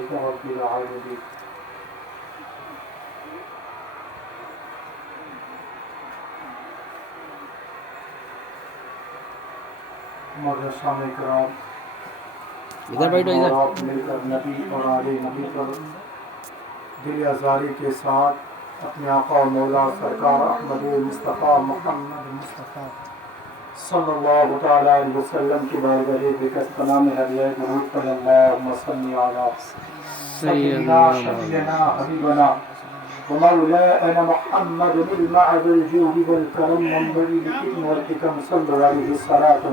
رب العالمين. معزز کرام، ادھر بیٹھو ادھر. آپ مل کر نبی اور آل نبی پر دل ازاری کے ساتھ اپنے آقا و مولا سرکار احمد مصطفیٰ محمد مصطفیٰ صلی اللہ تعالیٰ علیہ وسلم کی بارگاہ بقدس پناہ میں ہدیہ درود پر اللہم صلی علی سیدنا شفیعنا حبیبنا ومولانا محمد المعد الجود والکرم منبری الحکم والحکم صلی اللہ علیہ الصلاة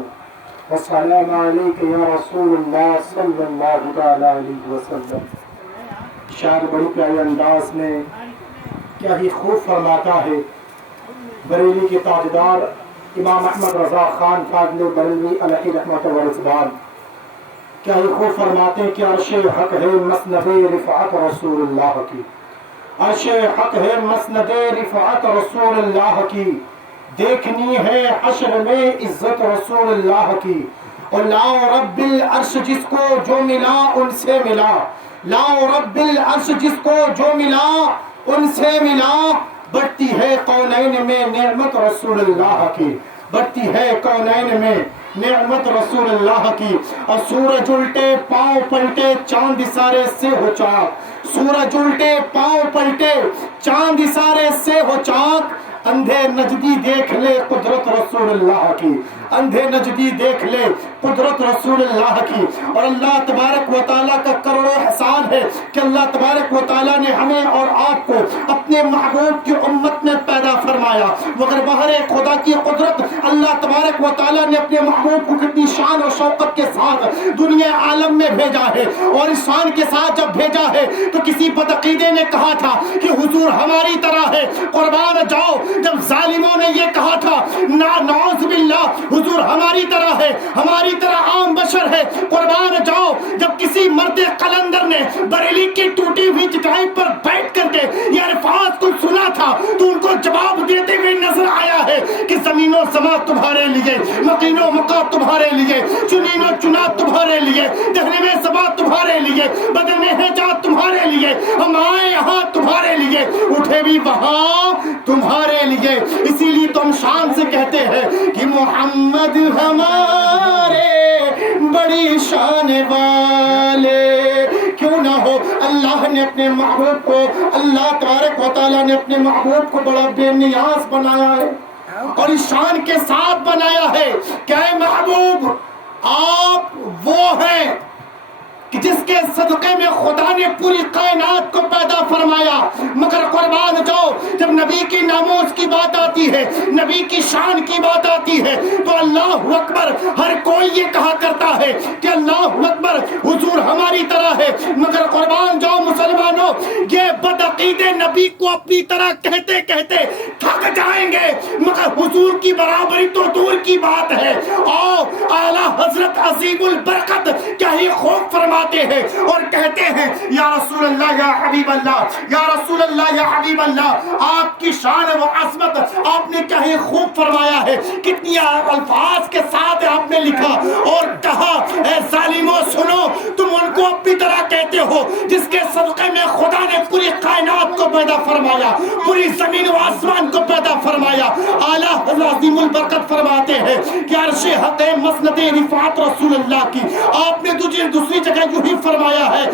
والسلام علیک یا رسول اللہ صلی اللہ تعالیٰ علیہ وسلم. شاعر بڑی پیارے انداز میں کیا ہی خوب فرماتا ہے بریلی کے تاجدار امام احمد رضا خان فاضل بریلوی علیہ رحمت و رضوان. کیا ہی خوب فرماتے ہیں کہ عرش حق ہے مسند رفعت رسول اللہ کی، عرش حق ہے مسند رفعت رسول اللہ کی، دیکھنی ہے حشر میں عزت رسول اللہ کی. اور لا رب العرش جس کو جو ملا ان سے ملا، لا رب العرش جس کو جو ملا ان سے ملا. بڑھتی ہے کونین میں نعمت رسول اللہ کی، بڑھتی ہے کونین میں نعمت رسول اللہ کی. اور سورج الٹے پاؤں پلٹے چاند اشارے سے ہو چاک، سورج الٹے پاؤں پلٹے چاند اشارے سے ہو چاک. اندھے نجدی دیکھ لے قدرت رسول اللہ کی، اندھے نجدی دیکھ لے قدرت رسول اللہ کی. اور اللہ تبارک و تعالیٰ کا کروڑوں احسان ہے کہ اللہ تبارک و تعالیٰ نے ہمیں اور آپ کو اپنے محبوب کی امت میں پیدا فرمایا. مگر بہر خدا کی قدرت اللہ تبارک و تعالیٰ نے اپنے محبوب کو کتنی شان اور شوقت کے ساتھ دنیا عالم میں بھیجا ہے. اور اس شان کے ساتھ جب بھیجا ہے تو کسی بدعقیدے نے کہا تھا کہ حضور ہماری طرح ہے، قربان جاؤ. جب ظالموں نے یہ کہا تھا نعوذ باللہ حضور ہماری طرح ہے، ہماری طرح عام بشر ہے، قربان جاؤ. جب کسی مرد قلندر نے بریلی کی ٹوٹی ہوئی چٹائی پر بیٹھ کر کے یہ الفاظ کو سنا تھا تو ان کو جواب دیتے ہوئے نظر آیا ہے کہ زمین و سماء تمہارے لیے، مقین و مقام تمہارے لیے، چنین و چنا تمہارے لیے، دہنے میں سبا تمہارے لیے، بدن میں ہے جات تمہارے لیے، ہم آئے یہاں تمہارے لیے، اٹھے بھی وہاں تمہارے لیے. اسی لیے تو ہم شان سے کہتے ہیں کہ محمد ہمارے بڑی شان والے. کیوں نہ ہو اللہ نے اپنے محبوب کو، اللہ تبارک و تعالیٰ نے اپنے محبوب کو بڑا بے نیاز بنایا ہے اور اس شان کے ساتھ بنایا ہے کہ اے محبوب آپ وہ ہیں کہ جس کے صدقے میں خدا نے پوری کائنات کو پیدا فرمایا. مگر قربان جاؤ جب نبی کی ناموس کی بات آتی ہے، نبی کی شان کی بات آتی ہے تو اللہ اکبر ہر کوئی یہ کہا کرتا ہے کہ اللہ اکبر حضور ہماری طرح ہے. مگر قربان جاؤ مسلمانوں، یہ بدعقیدے نبی کو اپنی طرح کہتے کہتے تھک جائیں گے، مگر حضور کی برابری تو دور کی بات ہے. اعلیٰ حضرت عظیم البرکت کیا ہی خوب فرماتے ہیں اور کہتے ہیں یا رسول اللہ یا حبیب اللہ، یا رسول اللہ یا حبیب اللہ. آپ کی شان و عظمت آپ نے کیا ہی خوب فرمایا ہے، کتنی الفاظ کے ساتھ آپ نے لکھا اور کہا اے ظالموں سنو، تم ان کو اپنی طرح کہتے ہو جس کے صدقے میں خدا نے پوری کائنات کو پیدا فرمایا، پوری زمین و آسمان کو پیدا فرمایا. اعلیٰ عظیم البرکت فرماتے ہیں کہ عرش حق مسند رفعت رسول اللہ کی. آپ نے دوسری جگہ یوں ہی فرمایا ہے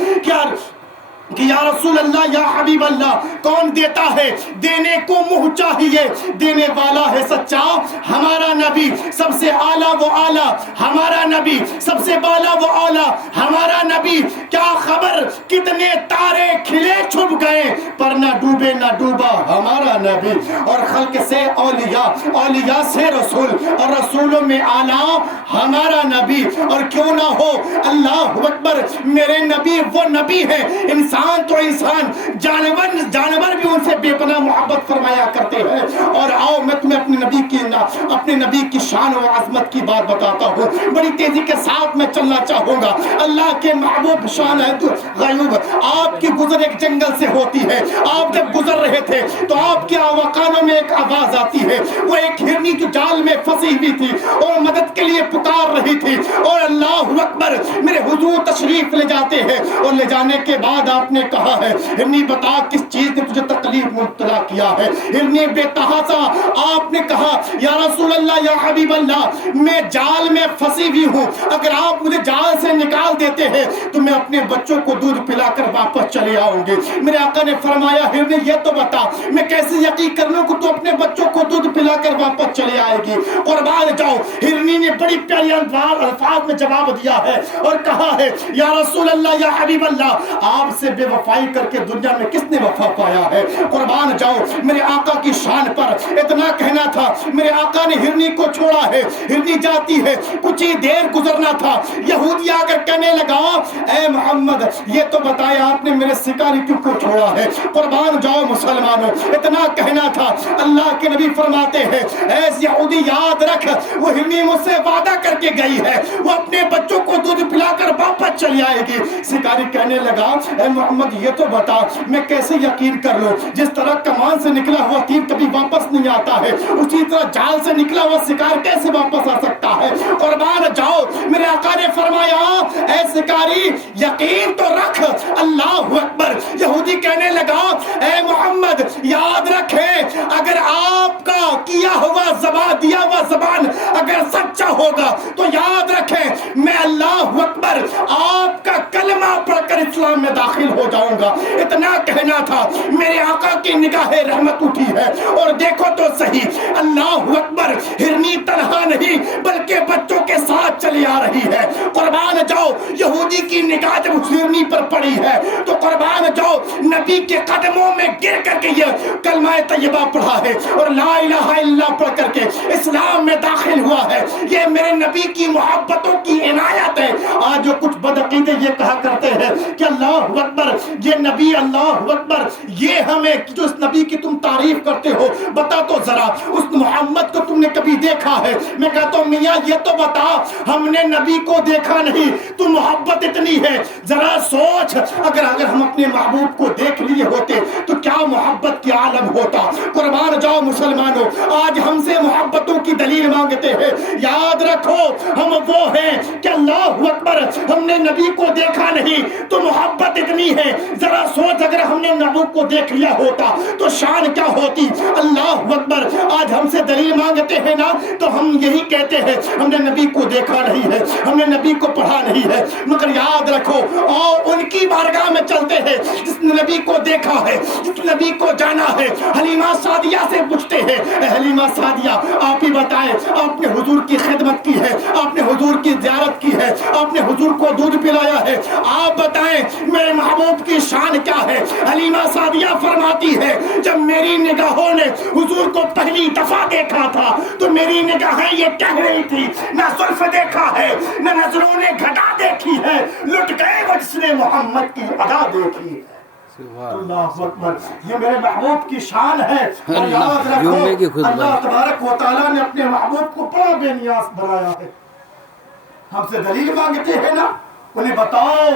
کہ یا رسول اللہ یا حبیب اللہ، کون دیتا ہے دینے کو منہ چاہیے، دینے والا ہے سچا ہمارا نبی، سب سے اعلیٰ وہ اعلیٰ ہمارا نبی، سب سے بالا وہ اعلیٰ ہمارا نبی. کیا خبر کتنے تارے کھلے چھپ گئے پر نہ ڈوبے نہ ڈوبا ہمارا نبی. اور خلق سے اولیاء، اولیاء سے رسول اور رسولوں میں اعلیٰ ہمارا نبی. اور کیوں نہ ہو اللہ اکبر، میرے نبی وہ نبی ہے انسان انسان تو انسان، جانور بھی ان سے بے پناہ محبت فرمایا کرتے ہیں۔ اور آؤ میں تمہیں اپنے نبی کی شان و عظمت کی بات بتاتا ہوں، بڑی تیزی کے ساتھ میں چلنا چاہوں گا۔ اللہ کے محبوب شان ہے تو غیوب، آپ کی گزر ایک جنگل سے ہوتی ہے۔ آپ جب گزر رہے تھے تو آپ کے آوقانوں میں ایک آواز آتی ہے، وہ ایک ہرنی جو جال میں پھنسی ہوئی تھی اور مدد کے لیے پکار رہی تھی، اور اللہ اکبر میرے حضور تشریف لے جاتے ہیں، اور لے جانے کے بعد آپ نے کہا ہے ہرنی بتا کس چیز نے تجھے تکلیف مبتلا کیا ہے؟ ہرنی بے تحاشا آپ نے کہا یا رسول اللہ، یا حبیب اللہ، میں جال میں پھنسی ہوئی ہوں، اگر آپ مجھے جال سے نکال دیتے ہیں تو میں اپنے بچوں کو دودھ پلا کر واپس چلے آؤں گے۔ میرے آقا نے فرمایا ہرنی یہ تو بتا میں کیسے یقین کر لوں کہ تو اپنے بچوں کو دودھ پلا کر واپس چلے آئے گی؟ قربان جاؤ، ہرنی نے بڑی پیاری الفاظ میں جواب دیا ہے اور کہا ہے یا رسول اللہ، یا حبیب اللہ، آپ سے بے وفائی کر کے دنیا میں کس نے وفا پایا ہے؟ قربان جاؤ، میرے آقا کی شان پر اتنا کہنا تھا۔ میرے آقا نے ہرنی کو چھوڑا ہے، ہرنی جاتی ہے، کچھ ہی دیر گزرنا تھا، یہودی آ کر کہنے لگا اے محمد یہ تو بتایا آپ نے میرے شکاری کیوں کو چھوڑا ہے؟ قربان جاؤ مسلمانوں، اتنا کہنا تھا۔ اللہ کے نبی فرماتے ہیں اے یہودی یاد رکھ، وہ ہرنی مجھ سے وعدہ کر کے گئی ہے، وہ اپنے بچوں کو دودھ پلا کر واپس چلی آئے گی۔ شکاری کہنے لگا اے محمد یہ تو بتا میں کیسے یقین کر لوں؟ جس طرح کمان سے نکلا ہوا تیر کبھی واپس نہیں آتا ہے، اسی طرح جال سے نکلا ہوا شکار کیسے واپس آ سکتا ہے؟ قربان جاؤ، میرے آقا نے فرمایا اے شکاری یقین تو رکھ، اللہ اکبر۔ یہودی کہنے لگا اے محمد یاد رکھیں اگر آپ کا کیا ہوا دیا ہوا زبان اگر سچا ہوگا تو یاد رکھیں میں اللہ اکبر آپ کا کلمہ پڑھ کر اسلام میں داخل ہو جاؤں گا۔ اتنا کہنا تھا، میرے آقا کی نگاہ رحمت اٹھی ہے اور دیکھو تو صحیح، اللہ اکبر، ہرنی تنہا نہیں بلکہ بچوں کے ساتھ چلی آ رہی ہے۔ قربان جاؤ، یہودی کی نگاہ جب اس ہرنی پر پڑی ہے تو قربان جاؤ نبی کے قدموں میں گر کر کے یہ کلمہ طیبہ پڑھا ہے اور لا الہ الا اللہ پڑھ کر کے اسلام میں داخل ہوا ہے۔ یہ میرے نبی کی محبتوں کی عنایت ہے۔ آج جو کچھ بدعقیدے یہ کہا کرتے ہیں کہ اللہ اکبر یہ نبی، اللہ اکبر یہ ہمیں، جو اس نبی کی تم تعریف کرتے ہو بتا تو ذرا اس محمد کو تم نے کبھی دیکھا ہے؟ میں کہتا ہوں میاں یہ تو بتا ہم نے نبی کو دیکھا نہیں، تو محبت اتنی ہے ذرا سوچ، اگر ہم اپنے محبوب کو دیکھ لیے ہوتے تو کیا محبت کی عالم ہوتا۔ قربان جاؤ مسلمانوں، آج ہم سے محبتوں کی دلیل مانگتے ہیں، یاد رکھو ہم وہ ہیں کہ اللہ اکبر ہم نے نبی کو دیکھا نہیں تو محبت اتنی ہے، ذرا سوچ اگر ہم نے نبی کو دیکھ لیا ہوتا تو شان کیا ہوتی۔ اللہ اکبر، آج ہم سے دلیل مانگتے ہیں نا تو ہم یہی کہتے ہیں ہم نے نبی کو دیکھا نہیں ہے، ہم نے نبی کو پڑھا نہیں ہے، مگر یاد رکھو اور ان کی بارگاہ میں چلتے ہیں جس نے نبی کو دیکھا ہے، جس نبی کو جانا ہے۔ حلیمہ سعدیہ سے پوچھتے ہیں اے حلیمہ سعدیہ آپ ہی بتائیں، آپ نے حضور کی خدمت کی ہے، آپ نے حضور کی زیارت کی ہے، آپ نے حضور کو دودھ پلایا ہے، آپ بتائیں میرے محبوب کی شان کیا ہے؟ حلیمہ سعدیہ فرماتی ہے جب میری نگاہوں نے حضور کو پہلی دفعہ دیکھا تھا تو میری نگاہیں یہ کہہ رہی تھی نہ زلف دیکھا ہے نہ نظروں نے گھٹا دیکھی ہے، لٹ گئے وہ جس نے محمد کی ادا دیکھی ہے۔ اللہ اکبر، یہ میرے محبوب کی شان ہے۔ اور یاد رکھو اللہ تبارک و تعالیٰ نے اپنے محبوب کو بڑا بے نیاز بنایا ہے۔ ہم سے دلیل مانگتے ہیں نا، انہیں بتاؤ